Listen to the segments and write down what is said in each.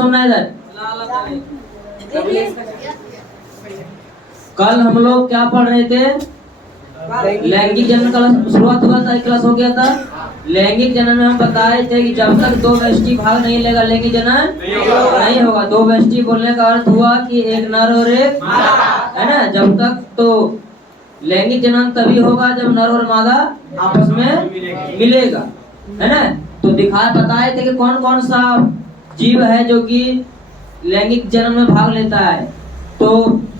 सुनना इधर। कल हम लोग क्या पढ़ रहे थे? लैंगिक जनन का शुरुआत हुआ था, क्लास हो गया था। लैंगिक जनन में हम बताए थे कि जब तक दो व्यष्टि भाग नहीं लेगा लैंगिक जनन नहीं होगा। दो व्यष्टि बोलने का अर्थ हुआ कि एक नर और एक है ना। जब तक तो लैंगिक जनन तभी होगा जब नर और मादा आपस में मिलेगा, है ना। तो बताए थे कि कौन कौन सा जीव है जो कि लैंगिक जनन में भाग लेता है। तो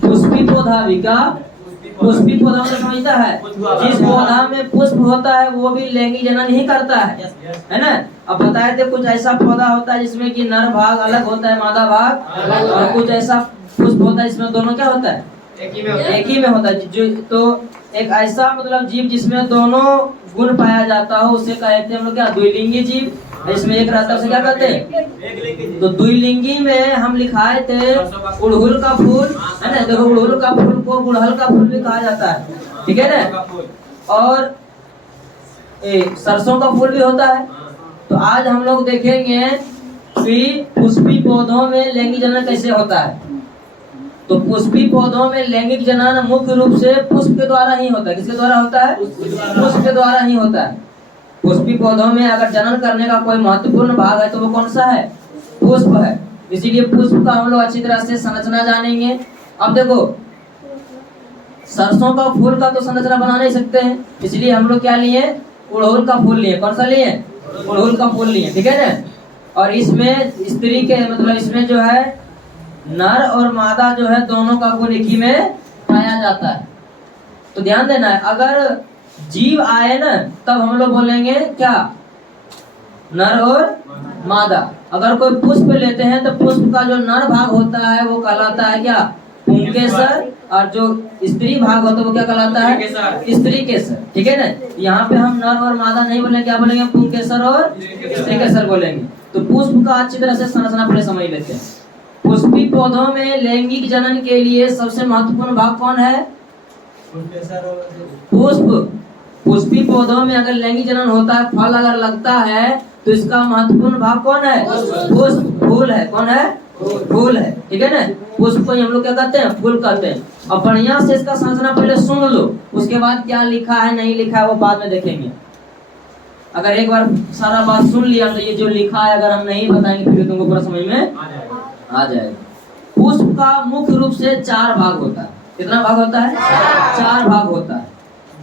पुष्पी पौधा भी का पुष्पी पौधा में समझता है, जिस पौधा में पुष्प होता है वो भी लैंगिक जनन ही करता है ना। अब बताए थे कुछ ऐसा पौधा होता है जिसमें कि नर भाग अलग होता है, मादा भाग, और कुछ ऐसा पुष्प होता है जिसमें दोनों क्या होता है, एक ही में होता है। जो तो एक ऐसा मतलब जीव जिसमें दोनों गुण पाया जाता हो उसे कहते हैं हम लोग क्या, द्विलिंगी जीव। इसमें एक रहता है उसे क्या कहते हैं। तो द्विलिंगी में हम लिखाए थे गुड़हल का फूल, है ना। देखो गुड़हल का फूल को गुड़हल का फूल भी कहा जाता है, ठीक है ना। और सरसों का फूल भी होता है। तो आज हम लोग देखेंगे कि पुष्पी पौधों में लैंगिक जनन कैसे होता है। तो पुष्पी पौधों में लैंगिक जनन मुख्य रूप से पुष्प के द्वारा ही होता है। किसके द्वारा होता है? पुष्प के द्वारा ही होता है। पुष्पी पौधों में अगर जनन करने का कोई महत्वपूर्ण भाग है तो वो कौन सा है? पुष्प है। इसीलिए पुष्प का हम लोग अच्छी तरह से संरचना जानेंगे। अब देखो सरसों का फूल का तो संरचना बना नहीं सकते हैं, इसलिए हम लोग क्या लिए? गुड़हल का फूल लिए। कौन सा लिए? गुड़हल का फूल लिए, ठीक है ना। और इसमें स्त्री के मतलब इसमें जो है नर और मादा जो है दोनों का गुण एक ही में पाया जाता है। तो ध्यान देना है, अगर जीव आए ना तब हम लोग बोलेंगे क्या, नर और मादा। अगर कोई पुष्प लेते हैं तो पुष्प का जो नर भाग होता है वो कहलाता है क्या, पुंकेसर, और जो स्त्री भाग होता है वो क्या कहलाता है, स्त्री केसर, ठीक है ना। यहाँ पे हम नर और मादा नहीं बोलेंगे, क्या बोलेंगे, पुंकेसर और स्त्री केसर बोलेंगे। तो पुष्प का अच्छी तरह से संरचना पहले समझ लेते हैं। पुष्पी पौधों में लैंगिक जनन के लिए सबसे महत्वपूर्ण भाग कौन है? पुष्प। पुष्पी पौधों में अगर लैंगिक जनन होता है, फल अगर लगता है तो इसका महत्वपूर्ण भाग कौन है? पुष्प। फूल है, कौन है? फूल है, ठीक है ना। पुष्प को हम लोग क्या कहते हैं? फूल कहते हैं। और बढ़िया से इसका संरचना पहले सुन लो, उसके बाद क्या लिखा है नहीं लिखा है वो बाद में देखेंगे। अगर एक बार सारा बात सुन लिया तो ये जो लिखा है अगर हम नहीं बताएंगे फिर तुमको पूरा समझ में आ जाएगा। पुष्प का मुख्य रूप से 4 भाग होता है। कितना भाग होता है? 4 भाग होता है।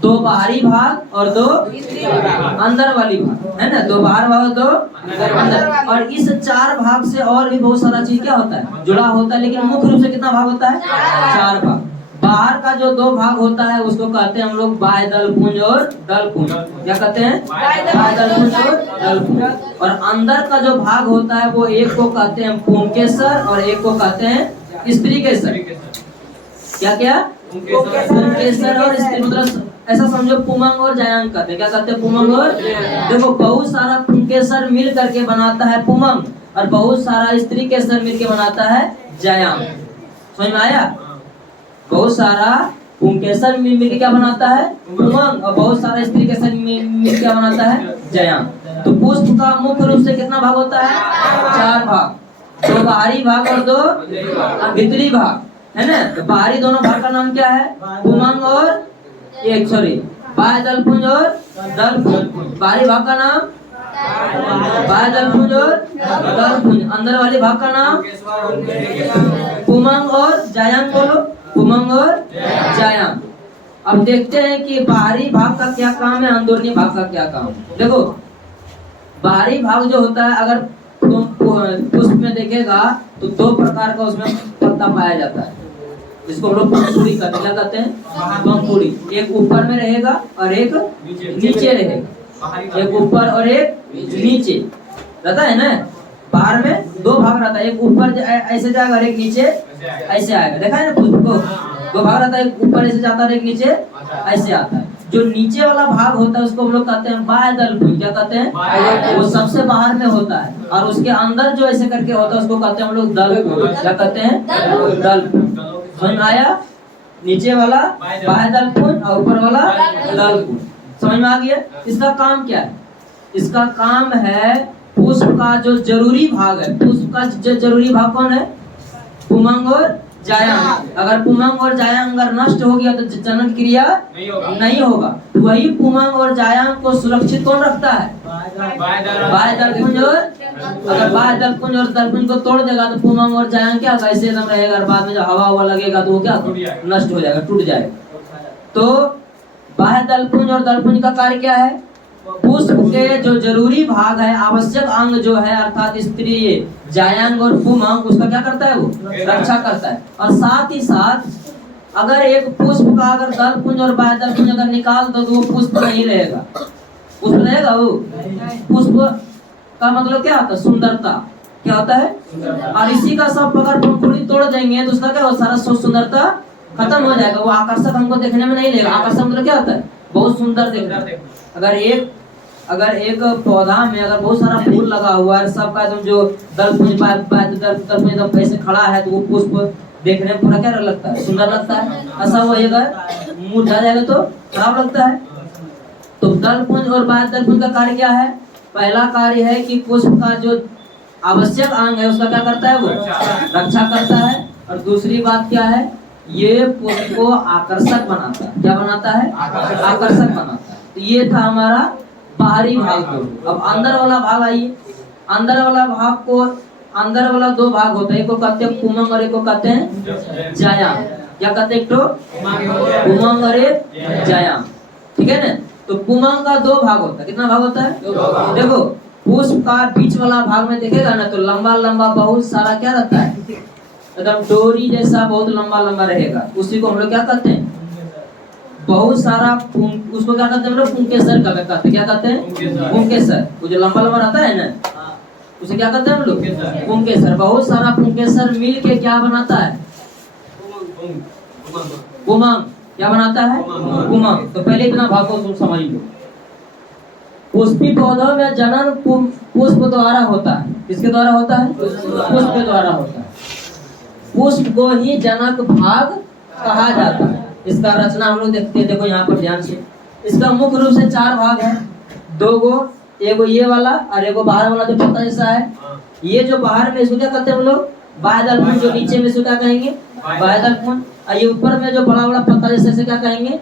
2 बाहरी भाग और 2 अंदर वाली भाग, है ना। 2 बाहर भाग और 2 अंदर। और इस 4 भाग से और भी बहुत सारा चीज क्या होता है, जुड़ा होता है। लेकिन मुख्य रूप से कितना भाग होता है? 4 भाग। बाहर का जो 2 भाग होता है उसको कहते हैं हम लोग बाह्य दल पुंज और दल पुंज। क्या कहते हैं? बाह्य दल पुंज और दल पुंज। और अंदर का जो भाग होता है वो एक को कहते हैं पुंकेसर और एक को कहते हैं स्त्री केसर। क्या क्या? पुंकेसर और स्त्री, मतलब ऐसा समझो पुमंग और जायांग कहते हैं। क्या कहते हैं? पुमंग और, देखो बहुत सारा पुंकेसर मिल करके बनाता है पुमंग और बहुत सारा स्त्री केसर मिल के बनाता है जायांग। समझ में आया? बहुत सारा पुंकेसर मिल के क्या बनाता है? पुमंग, और बहुत सारा स्त्री केसर मिल क्या बनाता है? जायांग। तो पुष्प का मुख्य रूप से कितना भाग होता है? 4 भाग। 2 बाहरी भाग और 2 भीतरी भाग, है ना। तो बाहरी दोनों भाग का नाम क्या है? पुमंग और बाह्य दल पुंज और दल पुंज। बाहरी भाग का नाम बाह्य दल पुंज और दल पुंज। अंदर वाले भाग का नाम पुमंग और जायांग। बोलो, पुमंग और जायांग। अब देखते हैं कि बाहरी भाग का क्या काम है, अंदरूनी भाग का क्या काम है। देखो बाहरी भाग जो होता है अगर तुम पुष्प में देखेगा तो 2 प्रकार का उसमें पत्ता पाया जाता है, जिसको हम लोग पंखुड़ी कहते हैं। पंखुड़ी एक ऊपर में रहेगा और एक नीचे रहेगा। एक ऊपर और एक नीचे रहता है ना। बाहर में 2 भाग रहता है, एक ऊपर ऐसे जाएगा और एक नीचे ऐसे आएगा। देखा है ना पुष्प को? 2 भाग रहता है, एक ऊपर ऐसे जाता है और एक नीचे ऐसे आता है। जो नीचे वाला भाग होता है उसको हम लोग कहते हैं बाह्य दल पुंज। क्या कहते हैं? वो सबसे बाहर में होता है। और उसके अंदर जो ऐसे करके होता है उसको कहते हैं हम लोग दल पुंज। क्या कहते हैं? दल पुंज। समझ में आया? नीचे वाला बाह्य दल पुंज और ऊपर वाला दल पुंज। समझ में आ गया? इसका काम क्या है? इसका काम है पुष्प का जो जरूरी भाग है, पुष्प का जो जरूरी भाग कौन है? पुमंग और जायांग। अगर पुमंग और जायांग अगर नष्ट हो गया तो जनन क्रिया नहीं होगा। तो वही पुमंग और जायांग को सुरक्षित कौन रखता है? बाह्य दलपुंज। और अगर बाह्य दलपुंज और दलपुंज को तोड़ देगा तो पुमंग और जायांग क्या ऐसे एकदम रहेगा, और बाद में जब हवा हुआ लगेगा तो वो क्या नष्ट हो जाएगा, टूट जाएगा। तो बाह्य दलपुंज और दलपुंज का कार्य क्या है? पुष्प के जो जरूरी भाग है, आवश्यक अंग जो है, अर्थात स्त्री जायांग और पुमंग, उसका क्या करता है? वो रक्षा करता है। और साथ ही साथ अगर एक पुष्प का अगर दलपुंज और बाह्य दलपुंज अगर निकाल दो तो वो पुष्प नहीं रहेगा। पुष्प रहेगा? वो पुष्प का मतलब क्या होता है? सुंदरता। क्या होता है? और इसी का सब अगर पंखुड़ी तोड़ देंगे तो उसका क्या हो, सारा सुंदरता खत्म हो जाएगा। वो आकर्षक हमको देखने में नहीं लगेगा। आकर्षक मतलब क्या होता है? बहुत सुंदर दिखना। अगर एक पौधा में अगर बहुत सारा फूल लगा हुआ है, सबका एकदम जो दलपुंज दलपुंज एकदम ऐसे खड़ा है, तो वो पुष्प देखने में पूरा क्या लगता है? सुंदर लगता है। ऐसा वो मुरझा जाएगा तो खराब लगता है। तो दलपुंज और बाह्य दलपुंज का कार्य क्या है? पहला कार्य है कि पुष्प का जो आवश्यक अंग है उसका क्या करता है? वो रक्षा करता है। और दूसरी बात क्या है? ये पुष्प को आकर्षक बनाता है। क्या बनाता है? आकर्षक बनाता है। तो ये था हमारा बाहरी भाग। को अब अंदर वाला भाग आइए। अंदर वाला भाग को, अंदर वाला दो भाग होता है, एक को कहते हैं पुमंग और एक को कहते हैं जायांग। क्या कहते हैं? एक तो पुमंग और एक जायांग। ठीक है ना? तो पुमंग का दो भाग होता है। कितना भाग होता है? देखो पुष्प का बीच वाला भाग में देखेगा ना तो लंबा लंबा बहुत सारा क्या रहता है? एकदम डोरी जैसा बहुत लंबा लंबा रहेगा। उसी को हम लोग क्या कहते हैं? बहुत सारा उसको क्या कहते हैं हम लोग? पुंकेसर का कहते हैं। क्या कहते हैं? पुंकेसर। वो जो लंबा लंबा रहता है ना, उसे क्या कहते हैं हम लोग? पुंकेसर। बहुत सारा पुंकेसर मिल के क्या बनाता है? पुमंग। क्या बनाता है? पुमंग। तो पहले इतना भाग को तुम समझ लो। पुष्पी पौधों में जनन पुष्प द्वारा होता है। किसके द्वारा होता है? पुष्प के द्वारा होता है। पुष्प को ही जनक भाग कहा जाता है। इसका रचना हम लोग देखते हैं। देखो यहाँ पर ध्यान से, इसका मुख्य रूप से चार भाग है। दो गो, एगो ये वाला और एगो बाहर वाला जो पत्ता जैसा है। ये जो बाहर में इसको क्या कहते हैं हम लोग? बाह्य दलपुंज। जो नीचे में इसको क्या कहेंगे? बाह्य दलपुंज। और ये ऊपर में जो बड़ा बड़ा पत्ता जैसे से क्या कहेंगे?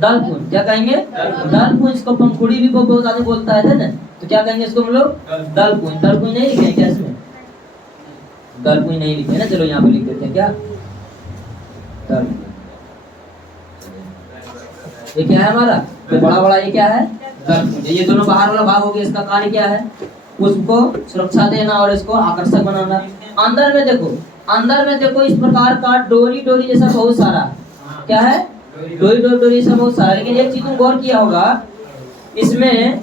दलपुंज। क्या कहेंगे? दलपुंज। इसको पंखुड़ी भी बहुत आदमी बोलता है ना, तो क्या कहेंगे इसको हम लोग? दलपुंज। दलपुंज नहीं लिखे क्या इसमें? दलपुंज नहीं लिखे ना, चलो यहाँ पे लिख देते हैं। क्या दलपुंज? ये क्या है हमारा? तो बड़ा बड़ा ये क्या है? दलपुंज। ये दोनों बाहर वाला भाग हो गया। इसका कार्य क्या है? पुष्प को सुरक्षा देना और इसको आकर्षक बनाना। अंदर में देखो, अंदर में देखो इस प्रकार का डोरी डोरी जैसा बहुत सारा क्या है? डोरी डोरी डोरी जैसा बहुत सारा। लेकिन एक चीज तुम गौर किया होगा, इसमें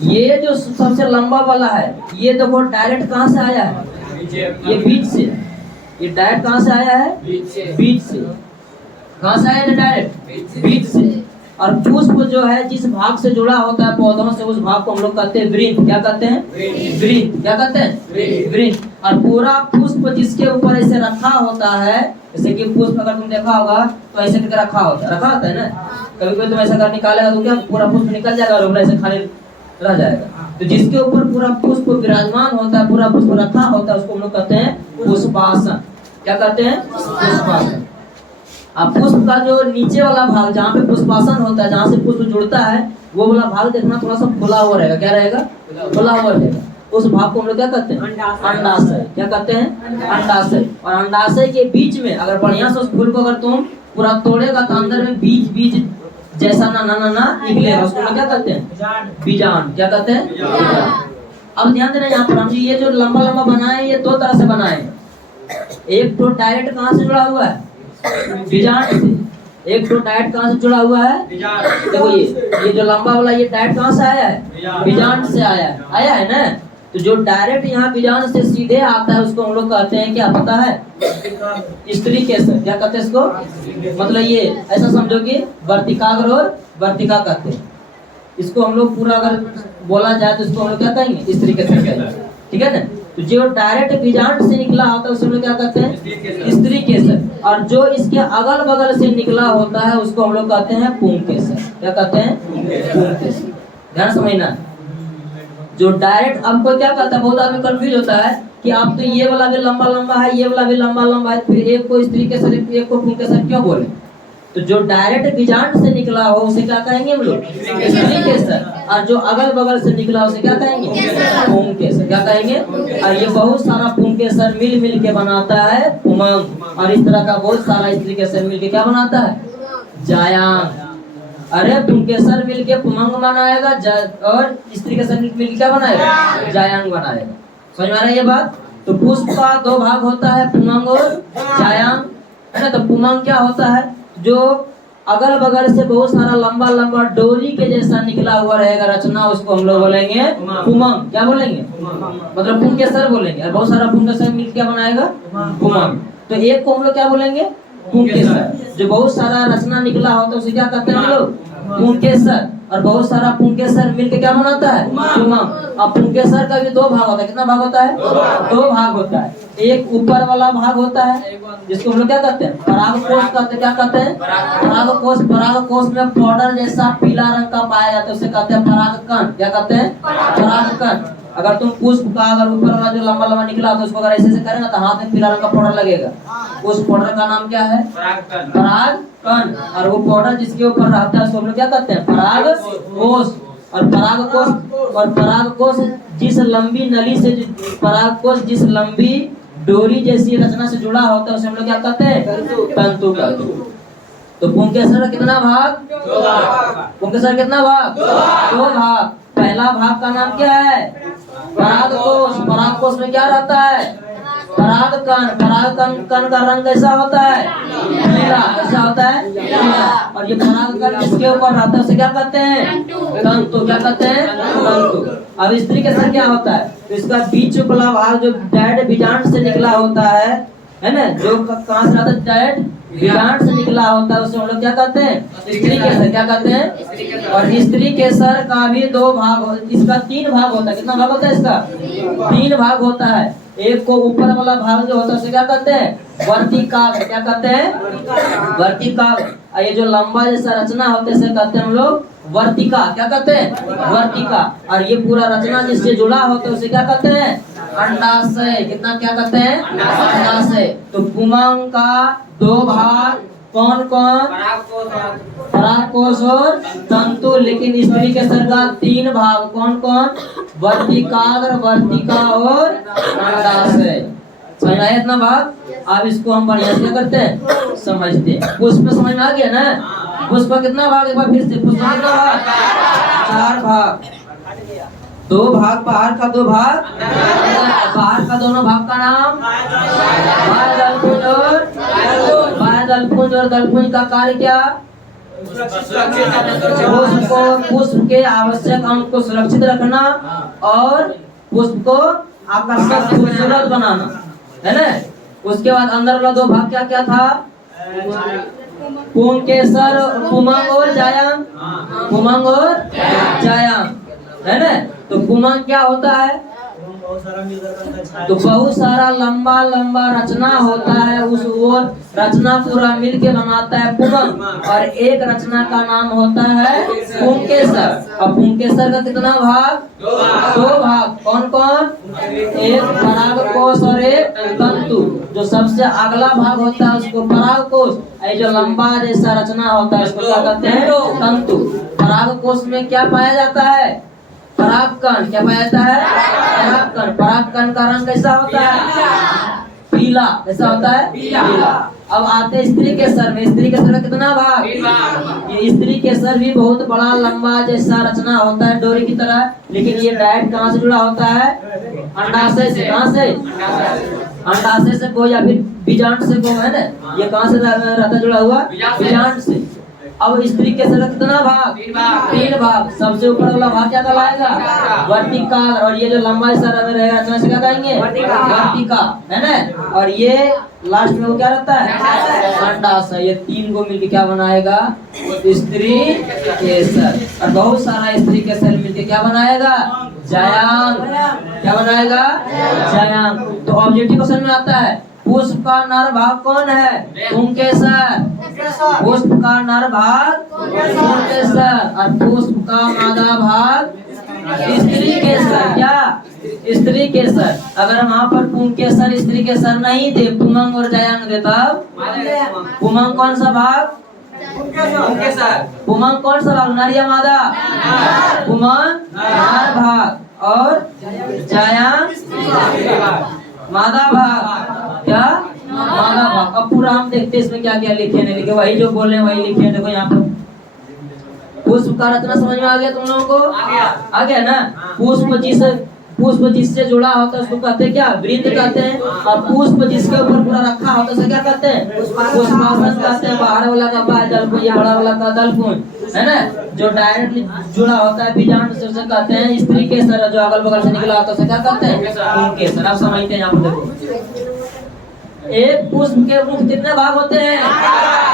ये जो सबसे लंबा वाला है, ये देखो डायरेक्ट कहाँ से आया है? ये बीच से। ये डायरेक्ट कहाँ से आया है? बीच से। कहाँ से आया है? डायरेक्ट बीच से। और पुष्प जो है जिस भाग से जुड़ा होता है पौधों से, उस भाग को हम लोग कहते हैं वृंत। क्या कहते हैं? वृंत। क्या कहते हैं? वृंत। और पूरा पुष्प जिसके ऊपर ऐसे रखा होता है, जैसे कि पुष्प अगर तुम देखा होगा तो ऐसे करके रखा होता है ना। कभी कभी तुम ऐसा कर निकालेगा तो क्या पूरा पुष्प निकल जाएगा और ऐसे खाली रह जाएगा। तो जिसके ऊपर पूरा पुष्प विराजमान होता है, पूरा पुष्प रखा होता है, उसको हम लोग कहते हैं पुष्पासन। क्या कहते हैं? पुष्पासन। अब पुष्प का जो नीचे वाला भाग जहाँ पे पुष्पासन होता है, जहाँ से पुष्प जुड़ता है, वो वाला भाग देखना थोड़ा सा खुला हुआ रहेगा। क्या रहेगा? खुला हुआ रहेगा। उस भाग को हम लोग क्या कहते हैं? अंडाशय। क्या कहते हैं? अंडाशय। और अंडाशय के बीच में अगर बढ़िया से उस फूल को अगर तुम पूरा तोड़ेगा तो अंदर में बीज बीज जैसा ना निकलेगा। उसको क्या कहते हैं? बीजांड। क्या कहते हैं? अब ध्यान देना यहाँ पर, हम ये जो लंबा लंबा बनाए ये दो तरह से बनाए। एक तो डायरेक्ट कहाँ से जुड़ा हुआ है? बीजांड से। एक तो डायरेक्ट कहाँ से जुड़ा हुआ है? देखो ये जो लंबा वाला ये डायरेक्ट कहाँ से आया है? बीजांड से आया है ना। तो जो डायरेक्ट यहाँ बीजांड से सीधे आता है उसको हम लोग कहते हैं, क्या पता है? स्त्री केसर। क्या कहते हैं इसको? मतलब ये ऐसा समझो कि वर्तिकाग्र और वर्तिका कहते हैं इसको। हम लोग पूरा अगर बोला जाए तो इसको हम लोग क्या कहेंगे? स्त्री केसर कहेंगे। ठीक है ना। तो जो डायरेक्ट बीजांड से निकला होता है उसे हम लोग क्या कहते हैं? स्त्री केसर। और जो इसके अगल बगल से निकला होता है उसको हम लोग कहते हैं पुंकेसर। क्या कहते हैं? पुंकेसर। ध्यान समझना। जो डायरेक्ट आपको क्या कहता है, बहुत आदमी कंफ्यूज होता है कि आप तो ये वाला भी लंबा लंबा है, ये वाला भी लंबा लंबा है, फिर एक को स्त्री के सर एक को पुंके सर क्यों बोले? तो जो डायरेक्ट बीजांड से निकला हो उसे क्या कहेंगे हम लोग? स्त्री के सर। और जो अगल बगल से निकला उसे क्या कहेंगे? पुंके सर। क्या कहेंगे? और ये बहुत सारा पुंके सर मिल मिल के बनाता है पुमंग, और इस तरह का बहुत सारा स्त्री के सर मिल के क्या बनाता है? जायांग। अरे पुंकेसर मिलके पुमंग बनाएगा और स्त्री के सर मिलके क्या बनाएगा? जायांग बनाएगा। समझ में आ रहा है ये बात? तो पुष्प का दो भाग होता है, पुमंग और जायांग, है ना। तो पुमंग क्या होता है? जो अगल बगल से बहुत सारा लंबा लंबा डोरी के जैसा निकला हुआ रहेगा रचना, उसको हम लोग बोलेंगे पुमंग। क्या बोलेंगे? मतलब पुंकेसर बोलेंगे। और बहुत सारा पुंकेसर मिलकर क्या बनाएगा? पुमंग। तो एक को हम लोग क्या बोलेंगे? पुंकेसर। जो बहुत सारा रचना निकला होता है उसे क्या कहते हैं हम लोग? पुंकेसर। और बहुत सारा पुंकेसर मिलके क्या बनाता है? पुमंग। अब पुंकेसर का भी दो भाग होता है। कितना भाग होता है? दो भाग होता है। एक ऊपर वाला भाग होता है जिसको हम लोग क्या कहते हैं? परागकोश कहते हैं। क्या कहते हैं? परागकोश। परागकोश में पाउडर जैसा पीला रंग का पाया जाता है, उसे कहते हैं परागकण। क्या कहते हैं? परागकण। अगर तुम पुष्प का अगर ऊपर वाला जो लंबा लंबा निकला तो उसको अगर ऐसे से करेंगे तो हाथ में पीला रंग का पाउडर लगेगा। उस पाउडर का नाम क्या है? परागकण। और वो पाउडर जिसके ऊपर रहता है उसको हम लोग क्या कहते हैं? परागकोश। और परागकोश जिस लंबी नली से, परागकोश जिस लंबी डोरी जैसी रचना से जुड़ा होता है उसे हम लोग क्या कहते हैं? तंतु कहते हैं। तो पुंकेसर का कितना भाग? दो भाग। पुंकेसर कितना भाग? दो भाग। पहला भाग का नाम क्या है? परागकोश। परागकोश में क्या रहता है? परागकण। परागकण का रंग कैसा होता है? पीला। कैसा होता है? पीला। और ये परागकण जिसके ऊपर रहता है उसे क्या कहते हैं? तंतु। क्या कहते हैं? तंतु। अब स्त्री के सर क्या होता है? तो इसका बीच वाला भाग जो डायरेक्ट बीजांड से निकला होता है ना, जो कहाँ से आता है? डायरेक्ट बीजांड से निकला होता है उसे हम लोग क्या कहते हैं? स्त्री के सर। क्या कहते हैं? और स्त्री के सर का भी दो भाग, इसका तीन भाग होता है। कितना भाग होता है इसका? तीन भाग होता है। एक को ऊपर वाला भाग जो होता है उसे क्या कहते हैं? वर्तिकाग्र। क्या कहते हैं? वर्तिकाग्र। और ये जो लंबा जैसा रचना होता है इसे कहते हैं हम लोग वर्तिका। क्या कहते हैं? वर्तिका। और ये पूरा रचना जिससे जुड़ा होता है उसे क्या कहते हैं? अंडाशय। कितना क्या कहते हैं? अंडाशय। तो पुमंग का दो भाग कौन कौन? परागकोश और तंतु। लेकिन स्त्री के सर का तीन भाग कौन कौन? वर्तिकाग्र, वर्तिका और अंडाशय। समझ में आया इतना भाग? अब इसको हम बढ़िया से करते हैं, समझते हैं। पुष्प समझ में आ गया ना? पुष्प कितना भाग? एक बार फिर से पुष्प कितना भाग? चार भाग। दो भाग बाहर का, दो भाग बाहर का। दोनों भाग का नाम बाह्य दलपुंज और दलपुंज का कार्य क्या? पुष्प के आवश्यक अंग को सुरक्षित रखना और पुष्प को आकर्षक खूबसूरत बनाना, है ना। उसके बाद अंदर वाला दो भाग क्या क्या था? पुंकेसर, पुमंग और जायांग। पुमंग और जायांग, है ना। तो पुमंग क्या होता है? तो बहुत सारा लंबा लंबा रचना होता है, उस वो रचना पूरा मिलके बनाता है पुमंग। और एक रचना का नाम होता है पुंकेसर। और पुंकेसर का कितना भाग? दो भाग। कौन कौन? एक परागकोश और एक तंतु। जो सबसे अगला भाग होता है उसको परागकोश। ये जो लंबा जैसा रचना होता है उसको क्या कहते हैं? तंतु। परागकोश में क्या पाया जाता है? परागकण। क्या पाया जाता है? परागकण। परागकण का रंग कैसा होता है? पीला। कैसा होता है? पीला। अब आते हैं स्त्री के सर में। स्त्री के सर का कितना भाग? ये स्त्री के सर भी बहुत बड़ा लंबा जैसा रचना होता है डोरी की तरह, लेकिन ये डायरेक्ट कहाँ से जुड़ा होता है? अंडाशय से। कहाँ से? अंडाशय से को या फिर बीजांड से को, है ना। ये कहाँ से रहता जुड़ा हुआ? बीजांड से। अब स्त्री के सर कितना भाग? तीन भाग। सबसे ऊपर वाला भाग क्या कहलाएगा? वर्तिकाग्र। और ये जो लंबा हिस्सा रहेगा रचना से क्या कहेंगे? वर्तिका, है ना। और ये लास्ट में वो क्या रहता है? अंडाशय। ये तीन को मिलके क्या बनाएगा? स्त्री के सर। और बहुत सारा स्त्री के सर मिलके क्या बनाएगा? जायांग। क्या बनाएगा? जायांग। तो ऑब्जेक्टिव क्वेश्चन में आता है पुष्प का नर भाग कौन है? पुंकेसर। पुष्प का नर भाग पुंकेसर। और पुष्प का मादा भाग स्त्री केसर। क्या? स्त्री केसर। अगर वहाँ पर पुंकेसर स्त्री केसर नहीं थे, पुमंग और जयांग दे, तब पुमंग कौन सा भाग? पुमंग कौन सा भाग? नर या मादा? पुमंग नर भाग और जयांग मादा भाग। क्या? मादा भाग। अब पूरा हम देखते हैं इसमें क्या क्या लिखे नहीं लिखे, वही जो बोल रहे हैं वही लिखे हैं। देखो यहाँ पर पुष्प का रचना समझ में आ गया तुम लोगों को? आ गया ना? पुष्प जिससे जुड़ा होता है उसको कहते हैं क्या? वृत्त कहते हैं। और पुष्प जिसके ऊपर पूरा रखा होता है उसे क्या कहते हैं? पुष्पासन कहते हैं। बाहर वाला का बाह्य दलपुंज, ये बड़ा वाला का दलपुंज, है ना? जो डायरेक्टली जुड़ा होता है बीजांड से उसे कहते हैं स्त्री केसर। जो अगल बगल से निकला होता है उसे क्या कहते हैं? पुंकेसर। आप समझते हैं? यहाँ पर देखो, एक पुष्प के मुख कितने भाग होते हैं?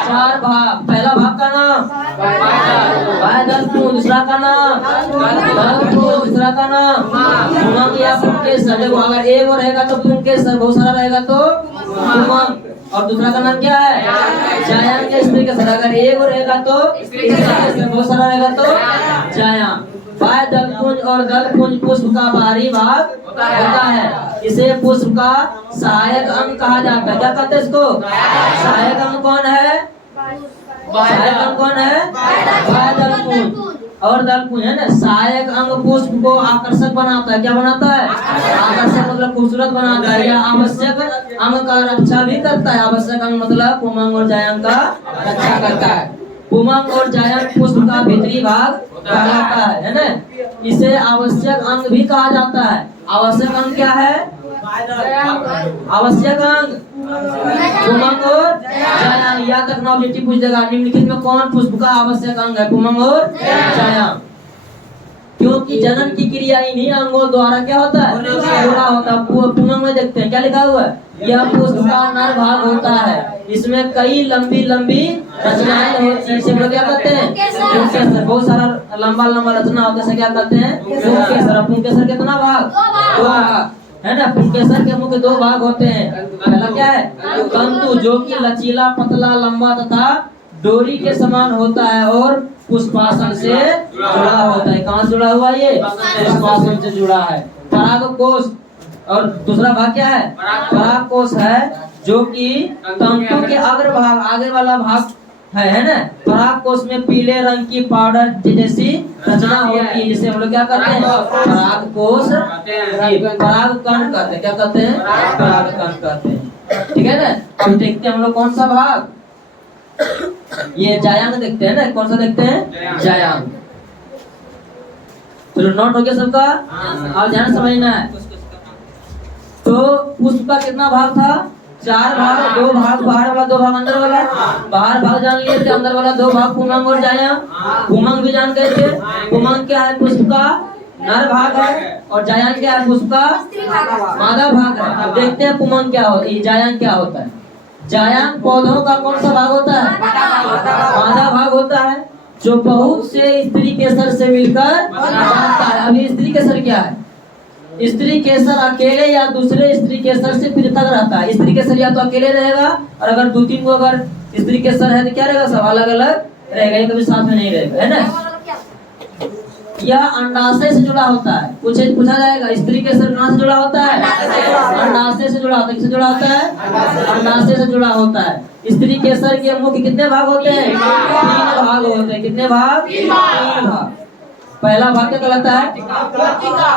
4 भाग। पहला भाग का नाम बाह्य दलपुंज, दूसरा का नाम दलपुंज, तीसरा का नाम पुमंग या पुंकेसर। देखो अगर एक और रहेगा तो पुंकेसर, बहुत सारा रहेगा तो पुमंग, और दूसरा का नाम क्या है? जयांग या स्त्री केसर। अगर एक और रहेगा तो स्त्री केसर, बहुत सारा रहेगा तो जयांग। बाह्य दलपुंज और दलपुंज पुष्प का बाहरी भाग होता है। इसे पुष्प का सहायक अंग कहा जाता है। क्या कहते हैं इसको? सहायक अंग कौन है? सहायक अंग कौन है? बाह्य दलपुंज और दलपुंज, है ना? सहायक अंग पुष्प को आकर्षक बनाता है। क्या बनाता है? आकर्षक मतलब खूबसूरत बनाता है, या आवश्यक अंग का रक्षा भी करता है। आवश्यक अंग मतलब पुमंग और जयांग का रक्षा करता है। पुमंग और जयांग पुष्प का भीतरी भाग कहा जाता है ना? इसे आवश्यक अंग भी कहा जाता है। आवश्यक अंग क्या है? आवश्यक अंग पुमंग और जयांग। याद रखना, ऑब्जेक्टिव पूछ देगा निम्नलिखित में कौन पुष्प का आवश्यक अंग है? पुमंग और जयांग। क्योंकि जनन की क्रिया इन्हीं अंगों द्वारा क्या होता है? पूरा होता है। पुमंग में देखते हैं क्या लिखा हुआ है? यह पुष्प का नर भाग होता है। इसमें कई लंबी लंबी रचनाएं होती हैं। इसे क्या कहते हैं? पुंकेसर। बहुत सारा लंबा लंबा रचना होता है, इसे क्या कहते हैं? पुंकेसर। पुंकेसर कितना भाग? 2 भाग, है ना? पुंकेसर के मुख्य 2 भाग होते हैं। पहला क्या है? तंतु, जो कि लचीला, पतला, लंबा तथा डोरी के समान होता है और पुष्पासन से जुड़ा होता है। कहाँ से जुड़ा हुआ है? ये पुष्पासन से जुड़ा है। परागकोश, और दूसरा भाग क्या है? परागकोश है, जो कि तंतु के अग्रभाग, आगे वाला भाग है ना? परागकोश में पीले रंग की पाउडर जैसी रचना होती है, जिसे हम लोग क्या कहते हैं? परागकोश, परागकण कहते हैं। क्या कहते हैं? परागकण कहते हैं। ठीक है ना? अब देखते हैं हम लोग कौन सा भाग? ये जयांग देखते हैं ना? कौन सा देखते हैं? जयांग। चलो नोट हो गया सबका? अब ध्यान समझना है। तो पुष्प का कितना भाग था? 4 भाग। 2 भाग बाहर वाला, 2 भाग अंदर वाला। बाहर भाग जान लिए थे, अंदर वाला 2 भाग पुमंग और जयांग। पुमंग भी जान गए थे। पुमंग क्या है? पुष्प का नर भाग है, और जयांग क्या है? पुष्प का मादा भाग है। अब देखते हैं पुमंग क्या होता है, जयांग क्या होता है। जयांग पौधों का कौन सा भाग होता है? मादा भाग होता है, जो बहुत से स्त्री केसर से मिलकर बनता है। अभी स्त्री केसर क्या है? स्त्री केसर अकेले या दूसरे स्त्री केसर से पृथक रहता है। स्त्री केसर या तो अकेले रहेगा, और अगर 2-3 को अगर स्त्री केसर है तो क्या रहेगा? सब अलग अलग रहेगा, कभी साथ में नहीं रहेगा, है ना? यह अंडाशय से जुड़ा होता है। पूछा जाएगा स्त्री केसर कहाँ से जुड़ा होता है? अंडाशय से जुड़ा होता है। किससे जुड़ा होता है? अंडाशय से जुड़ा होता है। स्त्री केसर के मुख्य कितने भाग होते हैं? 3 भाग होते हैं। कितने भाग? 3 भाग। पहला भाग क्या कहलाता है?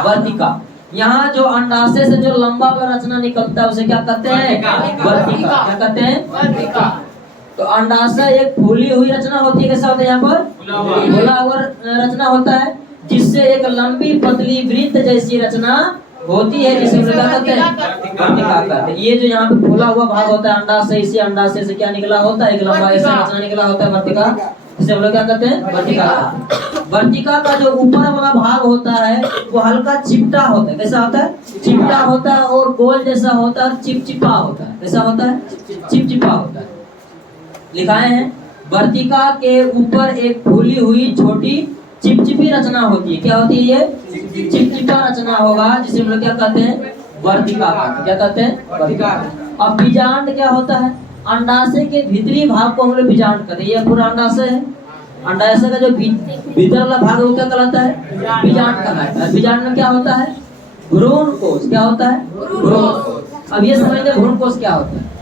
वर्तिका। यहाँ जो अंडाशय से जो लंबा वाला रचना निकलता है उसे क्या कहते हैं? वर्तिका। क्या कहते हैं? वर्तिका। तो अंडाशय एक फूली हुई रचना होती है। कैसा होता है? यहाँ पर फूला हुआ रचना होता है, जिससे एक लंबी पतली वृत्त जैसी रचना होती है, जिसे हम क्या कहते हैं? वर्तिका कहते हैं। ये जो यहाँ पे फूला हुआ भाग होता है अंडाशय, इसी अंडाशय से क्या निकला होता है? एक लंबा ऐसा रचना निकला होता है, वर्तिका, जिसे हम लोग क्या कहते हैं? वर्तिका। वर्तिका का जो ऊपर वाला भाग होता है वो हल्का चिपटा होता है। कैसा होता है? चिपटा होता है, और गोल जैसा होता है, और चिपचिपा होता है। कैसा होता है? चिपचिपा होता है। लिखाए हैं, वर्तिका के ऊपर एक फूली हुई छोटी चिपचिपी रचना होती है। क्या होती है? ये चिपचिपा रचना होगा, जिसे हम लोग क्या कहते हैं? वर्तिका। क्या कहते हैं? वर्तिका। अब बीजांड क्या होता है? अंडाशय के भीतरी भाग को हम लोग बीजांड कहते हैं। ये पूरा अंडाशय है, अंडाशय का जो भीतर वाला भाग है वो क्या कहलाता है? बीजांड कहलाता है। बीजांड में क्या होता है? भ्रूण कोश। क्या होता है? भ्रूण कोश। अब ये समझते हैं भ्रूण कोश क्या होता है।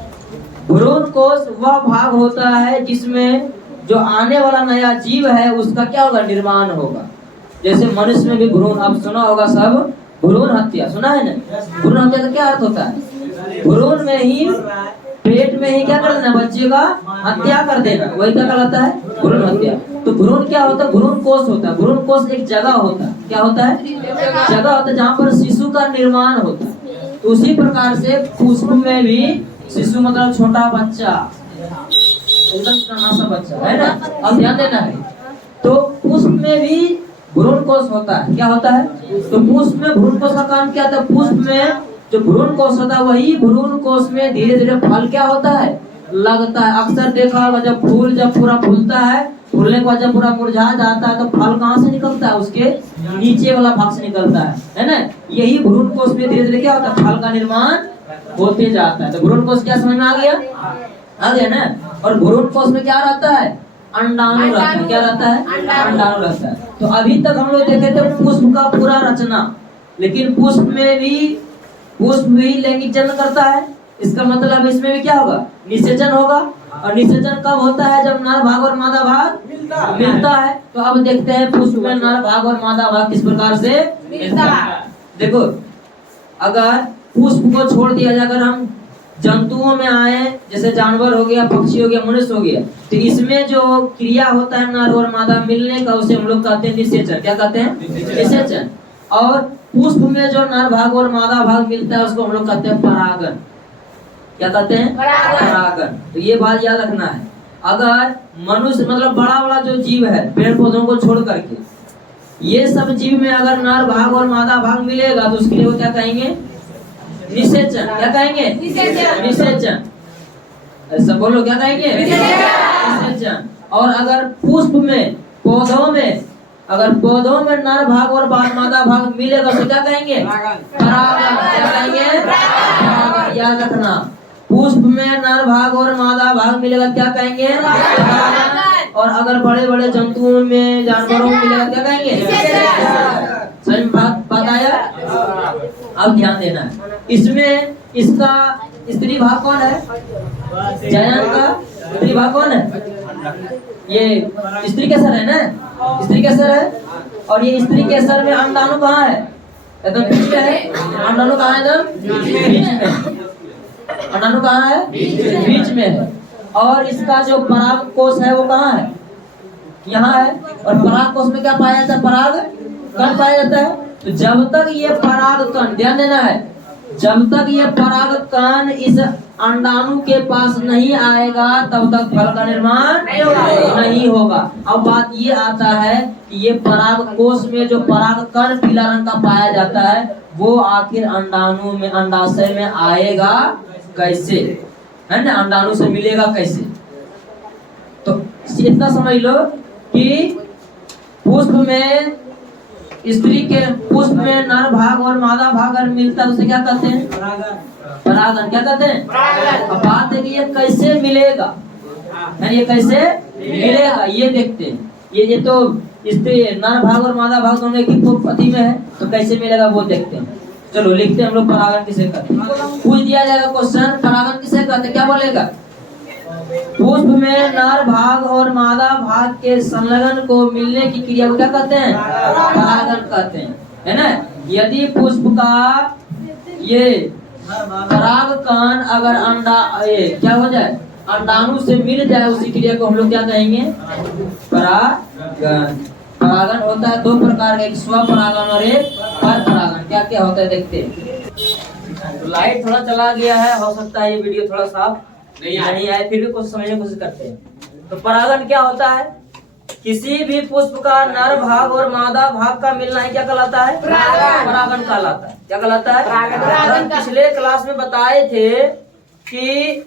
भ्रूण कोश वह भाग होता है जिसमें जो आने वाला नया जीव है उसका क्या होगा? निर्माण होगा। जैसे मनुष्य में भी भ्रूण, अब सुना होगा सब, भ्रूण हत्या सुना है ना? भ्रूण हत्या का क्या अर्थ होता है? भ्रूण में ही, पेट में ही क्या कर देना? बच्चे का हत्या कर देना, वही क्या कहलाता है? भ्रूण हत्या। तो भ्रूण क्या होता है? भ्रूण कोश होता है। भ्रूण कोश एक जगह होता है। क्या होता है? जगह होता है जहाँ पर शिशु का निर्माण होता है। तो उसी प्रकार से पुष्प में भी शिशु मतलब छोटा बच्चा, एकदम नाना सा बच्चा है ना, अब ध्यान देना है। तो पुष्प में भी भ्रूण कोश होता है। क्या होता है? तो पुष्प में भ्रूण कोश का काम क्या होता है? पुष्प में जो भ्रूण कोश होता है वही भ्रूण कोश में धीरे धीरे फल क्या होता है? लगता है। अक्सर देखा होगा जब फूल जब पूरा फूलता है, फूलने के बाद जब पूरा मुरझा जाता है तो फल कहाँ से निकलता है? उसके नीचे वाला भाग से निकलता है ना? यही भ्रूण कोश में धीरे धीरे क्या होता है? फल का निर्माण होते जाता है। तो भ्रूण कोश क्या समझ में आ गया? आ गया ना? और भ्रूण कोश में क्या रहता है? अंडाणु रहता है। क्या रहता है? अंडाणु रहता है। तो अभी तक हम लोग देखे थे पुष्प का पूरा रचना, लेकिन पुष्प भी लैंगिक जन्म करता है। इसका मतलब इसमें भी क्या होगा? निषेचन होगा। और निषेचन कब होता है? जब नर भाग और मादा भाग मिलता है। तो अब देखते हैं पुष्प में नर भाग और मादा भाग किस प्रकार से मिलता है। देखो, अगर पुष्प को छोड़ दिया जाए, अगर हम जंतुओं में आए, जैसे जानवर हो गया, पक्षी हो गया, मनुष्य हो गया, तो इसमें जो क्रिया होता है नर और मादा मिलने का, उसे हम लोग कहते हैं निषेचन। क्या कहते हैं? निषेचन। और पुष्प में जो नर भाग और मादा भाग मिलता है उसको हम लोग कहते हैं परागन। क्या कहते हैं? परागन। तो ये बात याद रखना है। अगर मनुष्य मतलब बड़ा बड़ा जो जीव है, पेड़ पौधों को छोड़ करके, ये सब जीव में अगर नर भाग और मादा भाग मिलेगा तो उसके लिए वो क्या कहेंगे? निषेचन। क्या कहेंगे? निषेचन। ऐसा बोलो, क्या कहेंगे? निषेचन। और अगर पुष्प में, पौधों में, अगर पौधों में नर भाग और मादा भाग मिलेगा तो क्या कहेंगे? परागन। क्या कहेंगे? परागन। याद रखना, पुष्प में नर भाग और मादा भाग मिलेगा क्या कहेंगे? परागन। और अगर बड़े बड़े जंतुओं में, जानवरों में मिलेगा क्या कहेंगे? समझ बात आया? अब ध्यान देना है, इसमें इसका स्त्री भाग कौन है? जायंत का स्त्री भाग कौन है? ये स्त्री केसर है ना? स्त्री केसर है। और ये स्त्री केसर में अंडाणु कहाँ है? एकदम बीच में है। अंडाणु कहाँ है? एकदम बीच में। अंडाणु कहाँ है? बीच में है। और इसका जो पराग कोश है वो कहाँ है? यहाँ है। और पराग कोश में क्या पाया जाता है? पराग कण पाया जाता है। तो जब तक ये पराग कण, ध्यान देना है, जब तक ये पराग कण इस अंडाणु के पास नहीं आएगा तब तक फल का निर्माण नहीं होगा। अब बात ये आता है कि ये पराग कोश में जो पराग कण पीला रंग का पाया जाता है वो आखिर अंडाणु में, अंडाशय में आएगा कैसे? है ना? अंडाणु से मिलेगा कैसे? तो इतना समझ लो कि पुष्प में स्त्री के, पुष्प में नर भाग और मादा भाग अगर मिलता है तो उसे क्या कहते हैं? परागन। क्या कहते हैं? अब बात है कि ये कैसे मिलेगा, ये कैसे मिलेगा ये देखते हैं। ये तो स्त्री, नर भाग और मादा भाग दोनों एक ही पति में है, तो कैसे मिलेगा वो देखते हैं। चलो लिखते हैं हम लोग परागन किसे कहते हैं। पूछ दिया जाएगा क्वेश्चन, परागन किसे कहते हैं? क्या बोलेगा? पुष्प में नर भाग और मादा भाग के संलग्न को मिलने की क्रिया को क्या कहते हैं? परागन कहते हैं, है ना? यदि पुष्प का ये पराग कण अगर अंडा क्या हो जाए? अंडाणु से मिल जाए, उसी क्रिया को हम लोग क्या कहेंगे? परागन। परागन होता है दो प्रकार का, एक स्वपरागन और एक परपरागन। क्या क्या होता है देखते हैं। तो लाइट थोड़ा चला गया है, हो सकता है ये वीडियो थोड़ा साफ नहीं आए, फिर भी कुछ समझने की कोशिश करते हैं। तो परागन क्या होता है? किसी भी पुष्प का नर भाग और मादा भाग का मिलना है क्या कहलाता है? परागन कहलाता है। क्या कहलाता है? परागन। पिछले क्लास में बताए थे कि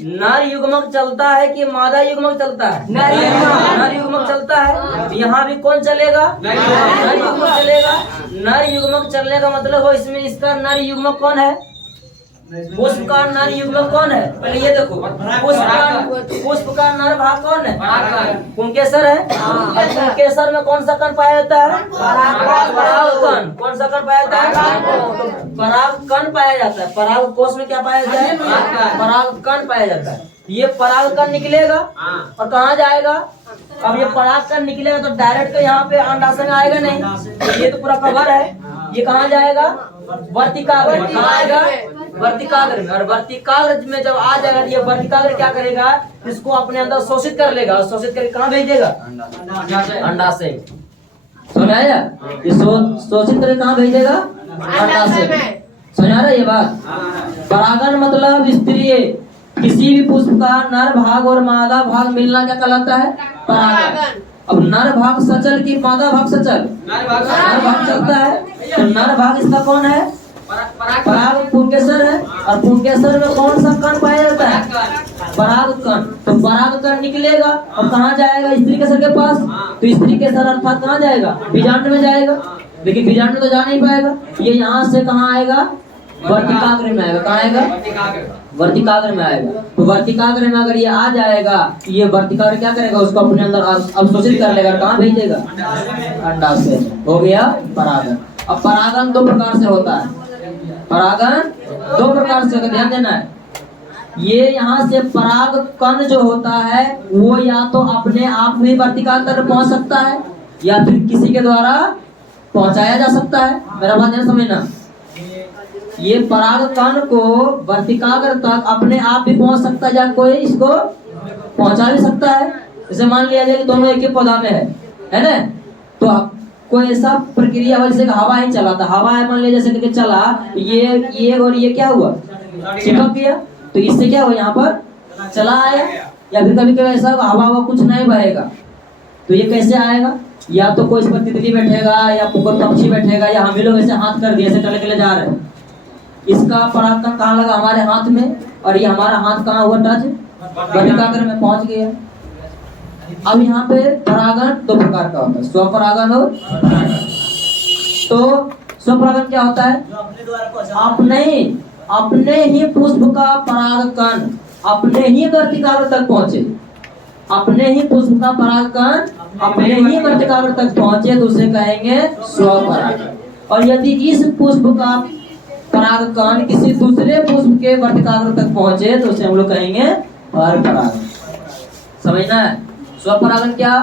नर युग्मक चलता है कि मादा युग्मक चलता है? नर युग्मक चलता है। यहाँ भी कौन चलेगा? नर युग्मक चलेगा। नर युग्मक चलने का मतलब हो इसमें इसका नर युग्मक कौन है? पुष्प का नर युग्म कौन है? पहले ये देखो, पुष्प का नर भाग कौन है? पुंकेसर है। पुंकेसर में कौन सा कण पाया जाता है? परागकण। कौन सा कण पाया जाता है? परागकण पाया जाता है। पराग कोश में क्या पाया जाता है? परागकण पाया जाता है। ये परागकण निकलेगा और कहाँ जाएगा? अब ये परागकण निकलेगा तो डायरेक्ट तो यहाँ पे अंडाशय में आएगा नहीं, ये तो पूरा कवर है। ये कहाँ जाएगा? वर्तिकाग्र में। कहाँ आएगा? वर्तिकाग्र में। और वर्तिकाग्र में जब आ जाएगा ये वर्तिकाग्र क्या करेगा? इसको अपने अंदर शोषित कर लेगा और शोषित करके कहाँ भेजेगा? अंडाशय। समझ आया? ये शोषित करके कहाँ भेजेगा? अंडाशय में। समझ आ रहा है ये बात? परागण मतलब स्त्री किसी भी पुष्प का नर भाग और मादा भाग मिलना क्या कहलाता है? परागण। अब नर भाग सचल की मादा भाग सचल? नर भाग चलता है। तो नर भाग इसका कौन है? पराग पुंकेसर है। और पुंकेसर में कौन सा कण पाया जाता है? परागकण। तो परागकण निकलेगा और कहाँ जाएगा? स्त्री केसर के पास। तो स्त्री केसर अर्थात कहाँ जाएगा? बीजांड में जाएगा। लेकिन बीजांड में तो जा नहीं पाएगा, ये यहाँ से कहाँ आएगा? वर्तिकाग्र में आएगा। कहाँ आएगा? वर्तिकाग्र में आएगा। तो वर्तिकाग्र में अगर ये आ जाएगा, ये वर्तिकाग्र क्या करेगा? उसको अपने अंदर अवशोषित कर लेगा। कहाँ भेजेगा? अंडाशय। हो गया परागण। अब परागण दो प्रकार से होता है। परागण दो प्रकार से, ध्यान देना है। ये यहाँ से पराग कण जो होता है वो या तो अपने आप में वर्तिकाग्र तक पहुंच सकता है या फिर किसी के द्वारा पहुंचाया जा सकता है। मेरा बात ध्यान समझना। ये पराग कण को वर्तिकाग्र तक अपने आप भी पहुंच सकता है या कोई इसको पहुंचा भी सकता है। जैसे मान लिया जाए कि दोनों एक ही पौधा में है ना, तो कोई ऐसा प्रक्रिया हो जैसे हवा ही चला था, हवा है मान लिया जैसे करके चला, ये और ये क्या हुआ? चिपक गया। तो इससे क्या हुआ? यहाँ पर चला आया। या फिर कभी कभी ऐसा हवा कुछ नहीं बहेगा तो ये कैसे आएगा? या तो कोई इस पर तितली बैठेगा या कोई पक्षी बैठेगा या हम ही लोग ऐसे हाथ कर दिए ऐसे करने के लिए जा रहे हैं। इसका परागकण कहाँ लगा? हमारे हाथ में। और ये हमारा हाथ कहाँ हुआ? टच वर्तिकाग्र में पहुंच गया। अब यहाँ पे परागण दो प्रकार का होता है, स्वपरागण और तो स्वपरागण क्या होता है? अपने ही पुष्प का परागकण अपने ही वर्तिकाग्र तक पहुंचे। अपने ही पुष्प का परागकण अपने ही वर्तिकाग्र तक पहुंचे तो उसे कहेंगे स्वपरागण। और यदि इस पुष्प का परागकण किसी दूसरे पुष्प के वर्तिकाग्र तक पहुंचे तो उसे हम लोग कहेंगे परपरागण। समझना है? स्वपरागण क्या?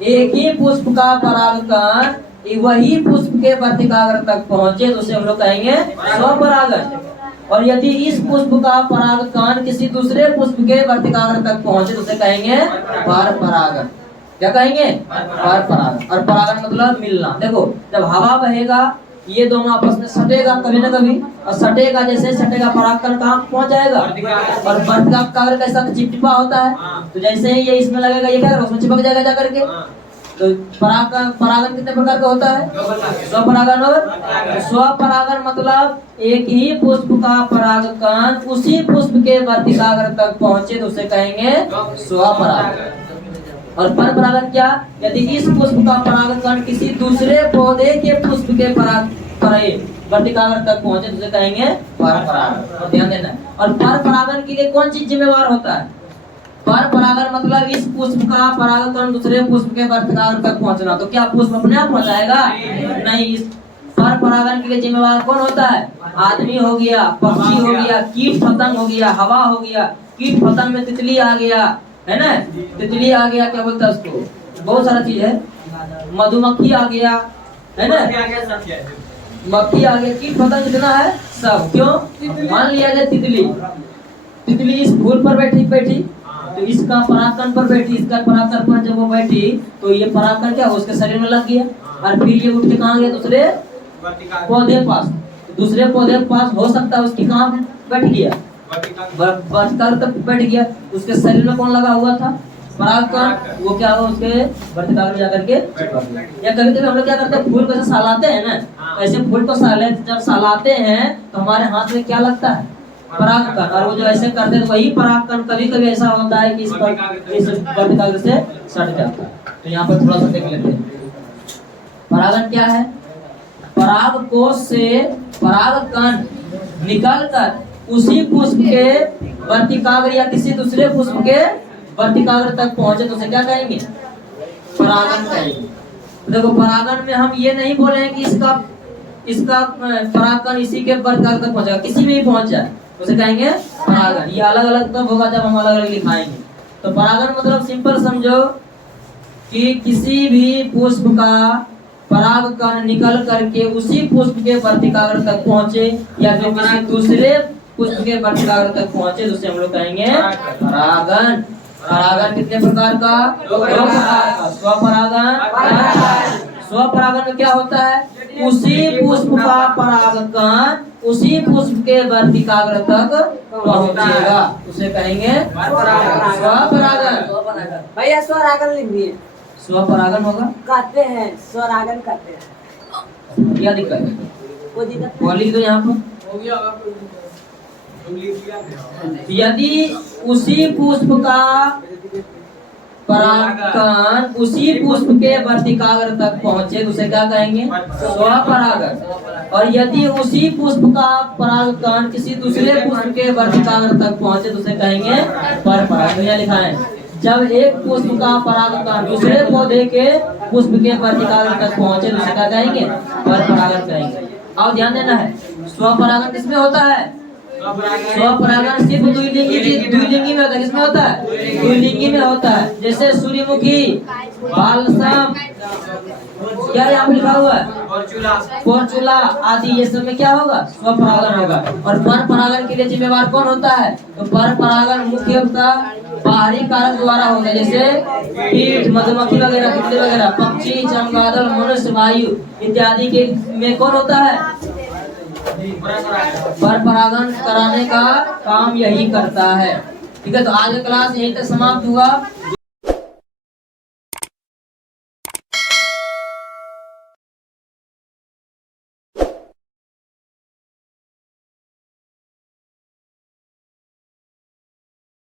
एक ही पुष्प का परागकण वही पुष्प के वर्तिकाग्र तक पहुंचे तो उसे हम लोग कहेंगे स्वपरागण। और यदि इस पुष्प का परागकण किसी दूसरे पुष्प के वर्तिकाग्र तक पहुंचे तो उसे कहेंगे परपरागण। क्या कहेंगे? परपरागण। और परागण मतलब मिलना। देखो जब हवा बहेगा ये दोनों आपस में सटेगा कभी ना कभी, और सटेगा जैसे सटेगा परागकण कहाँ पहुंच जाएगा? और वर्तिकाग्र कैसा चिपचिपा होता है, तो जैसे ही ये इसमें लगेगा ये क्या उसमें चिपक जाएगा जा करके। तो परागण कितने प्रकार का होता है? स्वपरागण और स्वपरागण मतलब एक ही पुष्प का परागकण उसी पुष्प के वर्तिकाग्र तक पहुंचे तो उसे कहेंगे स्वपरागण। और परपरागण क्या? यदि इस पुष्प का परागकण किसी दूसरे पौधे के पुष्प के वर्तिकाग्र तक पहुंचे तो उसे कहेंगे परपरागण। और ध्यान देना है। और परपरागण के लिए कौन चीज जिम्मेवार होता है? परपरागण मतलब इस पुष्प का परागकण दूसरे पुष्प के वर्तिकाग्र तक पहुंचना। तो क्या पुष्प अपने आप पहुंचाएगा? नहीं। इस परपरागण के लिए जिम्मेवार कौन होता है? आदमी हो गया, पक्षी हो गया, कीट पतंग हो गया, हवा हो गया। कीट पतंग में तितली आ गया है ना, तितली आ गया, क्या बोलता है उसको, बहुत सारा चीज है। मधुमक्खी आ गया है ना, मक्खी आ गया, कीट पतंग जितना है सब। क्यों? मान लिया जाए तितली इस फूल पर बैठी तो इसका परागकण पर बैठी, इसका परागकण पर जब वो बैठी तो ये परागकण क्या उसके शरीर में लग गया और फिर ये उठ के कहाँ गया? दूसरे पौधे पास। दूसरे पौधे पास हो सकता है उसकी कहाँ बैठ गया? वर्तिकाग्र तक बैठ गया। उसके शरीर में कौन लगा हुआ था? परागकण। वो क्या हुआ? उसके वर्तिकाग्र में जाकर के या कभी कभी हम लोग क्या करते हैं फूल को ऐसे सालाते हैं ना, ऐसे फूल को जब सालाते हैं तो हमारे हाथ में क्या लगता है? परागकण। और वो जो ऐसे करते हैं तो वही परागकण कभी कभी ऐसा होता है कि इस वर्तिकाग्र से सट जाता है। तो यहाँ पर थोड़ा सा देख लेते हैं परागण क्या है। पराग कोश से परागकण निकलकर उसी पुष्प के वर्तिकाग्र या किसी दूसरे पुष्प के वर्तिकाग्र तक पहुंचे तो उसे क्या कहेंगे? परागण कहेंगे। देखो परागण में हम ये नहीं बोले हैं कि इसका परागण इसी के वर्तिकाग्र तक पहुंचेगा, किसी में भी पहुंच जाए उसे कहेंगे परागण। ये अलग अलग तब होगा जब हम अलग अलग लिखाएंगे। तो परागण मतलब सिंपल समझो कि किसी भी पुष्प का परागकण निकल करके उसी पुष्प के वर्तिकाग्र तक पहुंचे या फिर किसी दूसरे पुष्प के वर्तिकाग्र तक पहुंचे तो उसे हम लोग कहेंगे परागण। परागण कितने प्रकार का? 2 प्रकार का। स्वपरागण, स्वपरागण में क्या होता है? उसी पुष्प का परागकण उसी पुष्प के वर्तिकाग्र तक पहुंचेगा, उसे कहेंगे स्वपरागण। भैया स्वरागन लिख दिए। स्वपरागण होगा, कहते हैं स्वरागन कहते हैं। क्या दिक्कत है? कोई दिक्कत वो लिख दो यहाँ पर। यदि उसी पुष्प का परागकण उसी पुष्प के वर्तिकाग्र तक पहुंचे तो उसे क्या कहेंगे? स्वपरागण। और यदि उसी पुष्प का परागकण किसी दूसरे पुष्प के वर्तिकाग्र तक पहुंचे तो उसे कहेंगे परपरागण। यहाँ लिखा है जब एक पुष्प का परागकण दूसरे पौधे के पुष्प के वर्तिकाग्र तक पहुंचे तो उसे क्या कहेंगे? परपरागण कहेंगे। और ध्यान देना है स्वपरागण किसमें होता है? स्वपरागण सिर्फ द्विलिंगी में होता है। किसमें होता है? द्विलिंगी में होता है। जैसे सूर्यमुखी, बालसम, क्या यहाँ पे लिखा हुआ है? पोर्चुला आदि, ये सब में क्या होगा? स्वपरागण होगा। और परपरागण के लिए जिम्मेवार कौन होता है? तो परपरागण मुख्यतः बाहरी कारक द्वारा होता है, जैसे कीट, मधुमक्खी वगैरह, तितली वगैरह, पक्षी, चमगादड़, मनुष्य, वायु इत्यादि के में कौन होता है? परपरागण कराने का काम यही करता है। ठीक है, तो आज का क्लास यहीं तक समाप्त हुआ।